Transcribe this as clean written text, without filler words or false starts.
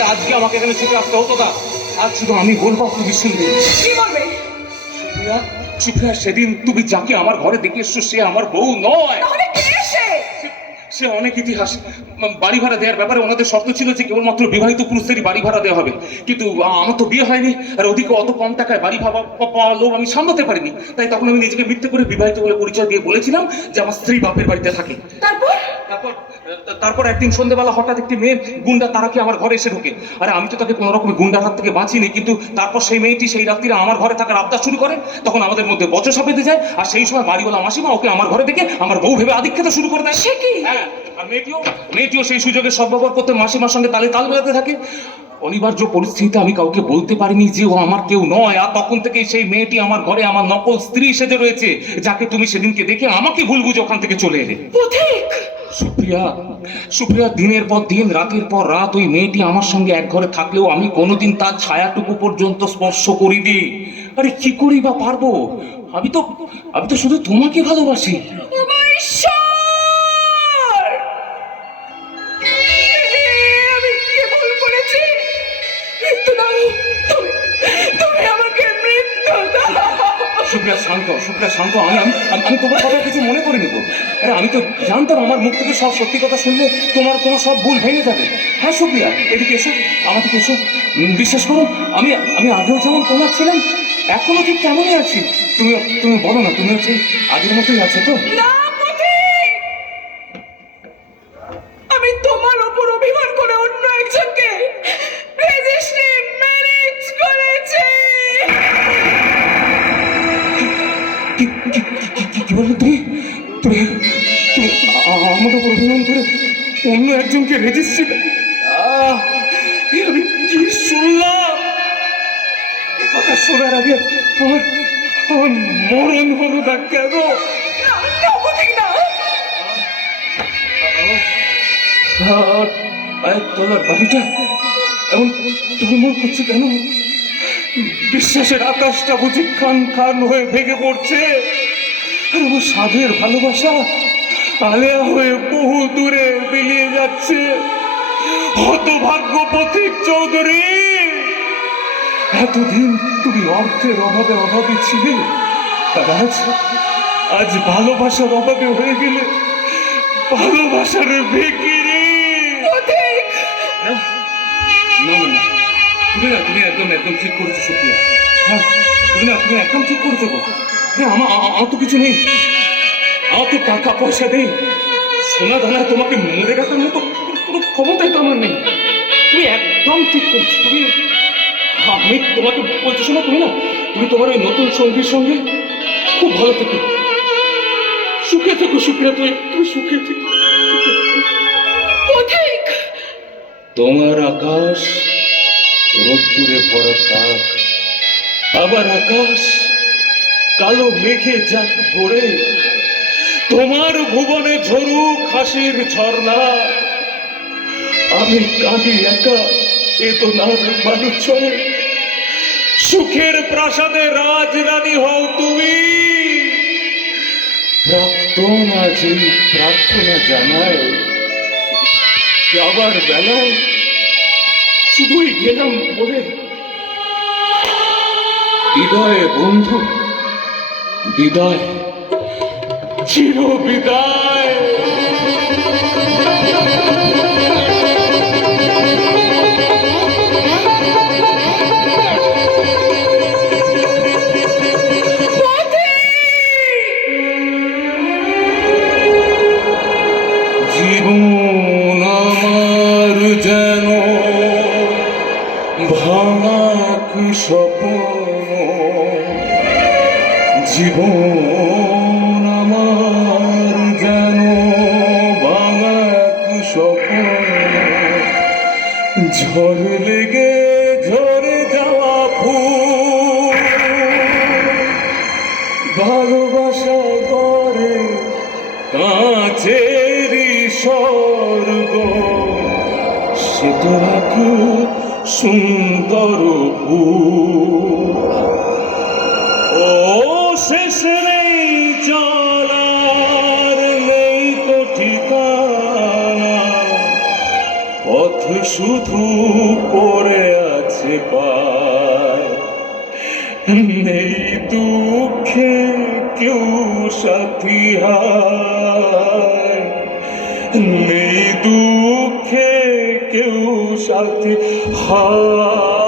তাহলে আজকে আমাকে এখানে ছুটে আসতে হতো না। আজ শুধু আমি বলবো, তুমি শুনবে। কি বলবে? সুপ্রিয়া, সুপ্রিয়া, সেদিন তুমি যাকে আমার ঘরে দেখে এসছো সে আমার বউ নয়। তাহলে কে সে? সে অনেক ইতিহাস। বাড়ি ভাড়া দেওয়ার ব্যাপারে ওনাদের শর্ত ছিল যে কেবলমাত্র বিবাহিত পুরুষদেরই বাড়ি ভাড়া দেওয়া হবে, কিন্তু আমার তো বিয়ে হয়নি, আর ওদিকে অত কম টাকায় বাড়ি ভাড়া পাওয়া লোক আমি সামলাতে পারিনি। তাই তখন আমি নিজেকে মিথ্যে করে বিবাহিত বলে পরিচয় দিয়ে বলেছিলাম যে আমার স্ত্রী বাপের বাড়িতে থাকে। তারপর? তারপর তারপর একদিন সন্ধ্যেবেলা হঠাৎ একটি মেয়ে গুন্ডা তারাকে আমার ঘরে এসে ঢোকে। আরে আমি তো তাকে কোনো রকম গুন্ডার হাত থেকে বাঁচিনি, কিন্তু তারপর সেই মেয়েটি সেই রাত্রিরে আমার ঘরে থাকার আবদার শুরু করে। তখন আমাদের মধ্যে বচসা বেঁধে যায়, আর সেই সময় বাড়িওয়ালা মাসিমা ওকে আমার ঘরে থেকে আমার বউ ভেবে আদিক্ষেত শুরু করে দেয়। সে কি? হ্যাঁ, আর মেয়েটিও সেই সুযোগে সদ্ব্যবহার করতে মাসিমার সঙ্গে তালে তাল মেলাতে থাকে। অনিবার্য পরিস্থিতিতে আমি কাউকে বলতে পারিনি যে ও আমার কেউ নয়, আর তখন থেকেই সেই মেয়েটি আমার ঘরে আমার নকল স্ত্রী সেজে রয়েছে, যাকে তুমি সেদিনকে দেখে আমাকে ভুল বুঝে ওখান থেকে চলে এলে। পথিক! সুপ্রিয়া, সুপ্রিয়া, দিনের পর দিন, রাতের পর রাত ওই মেয়েটি আমার সঙ্গে এক ঘরে থাকলেও আমি কোনোদিন তার ছায়াটুকু পর্যন্ত স্পর্শ করিনি। আরে কি করি বা পারবো? আমি তো শুধু তোমাকে ভালোবাসি। ও মা ঈশ্বর! আমি কি ভুল করেছি? তুমি আমাকে মৃত্যু দাও। সুপ্রিয়া শান্ত, সুপ্রিয়া শান্ত, আমি আমি আমি আমি তোমার কথা কিছু মনে করে নেবো। আরে আমি তো জানতাম আমার মুখ থেকে সব সত্যি কথা শুনলে তোমার সব ভুল ভেঙে যাবে। হ্যাঁ সুপ্রিয়া, এদিকে এসো, আমার দিকে এসো। বিশ্বাস করো, আমি আমি আগেও যেমন তোমার ছিলাম, এখনো ঠিক তেমনই আছি। তুমি তুমি বলো না, তুমি হচ্ছে আগের মতোই আছো তো? না পথিক! আমি তোমার ওপর অভিমান করে অন্য একজনকে রেজিস্ট্রি ম্যারেজ করেছি। কি বললে তুমি? তুমি তুমি আমার উপর অভিমান করে অন্য একজনকে রেজিস্ট্রি? আমি কি শুনলাম? এ কথা শোনার আগে আমার আমার মরণ হলো না কেন? না পথিক না। তোমার বাড়িটা এমন টুমুর করছে কেন? বিশ্বাসের আকাশটা বুঝি খান খান হয়ে ভেঙে পড়ছে, আর আমার সাধের ভালোবাসা আলেয়া হয়ে বহু দূরে বিলিয়ে যাচ্ছে। হতভাগ্য পথিক চৌধুরী, এতদিন তুমি অর্থের অভাবে অভাবে ছিলে, আর আজ ভালোবাসার অভাবে হয়ে গেলে ভালোবাসার ভিখিরি। পথিক! না না না, তুমি একদম একদম ঠিক করেছো সুপ্রিয়া। হ্যাঁ, তুমি একদম ঠিক করেছো গো। হ্যাঁ, আমার তো কিছু নেই, আমার তো টাকা পয়সা নেই, সোনা দানা তোমাকে মনে রাখার মতো কোনো ক্ষমতাই তো আমার নেই। তুমি একদম ঠিক করছো। আমি তোমাকে বলছি, শোনো, তুমি তোমার ওই নতুন সঙ্গীর সঙ্গে খুব ভালো থেকো, সুখে থেকো সুপ্রিয়া, তুমি সুখে থেকো। পথিক! তোমার আকাশ রোদ্দুরে ভরা থাক, আবার আকাশ কালো মেঘে যাক ভরে, তোমার ভুবনে ঝরুক হাসির ঝর্ণা। আমি কাঁদি একা বেদনার মানুষে, সুখের প্রাসাদে রাজরানী হও তুমি। প্রার্থনা যে প্রার্থনা জানায়, যাবার বেলায় শুধুই গেলাম বলে, বিদায় বন্ধু, বিদায়, চির বিদায়। জীবন আমার যেন ভাঙাক স্বপ্ন, জীবন আমার যেন ভাঙাক স্বপ্ন, ঝড় লেগে ঝরে যাওয়া ফুল, ভালোবাসা করে কাছেরই স্বর্গ, সে তো এক সুন্দর ফুল। ও শেষ নেই চলার, নেই তো ঠিকানা, পথ শুধু পড়ে আছে পায়। নেই দুঃখে কেউ সাথী হায়, নেই দুঃখে কেউ সাথী হায়।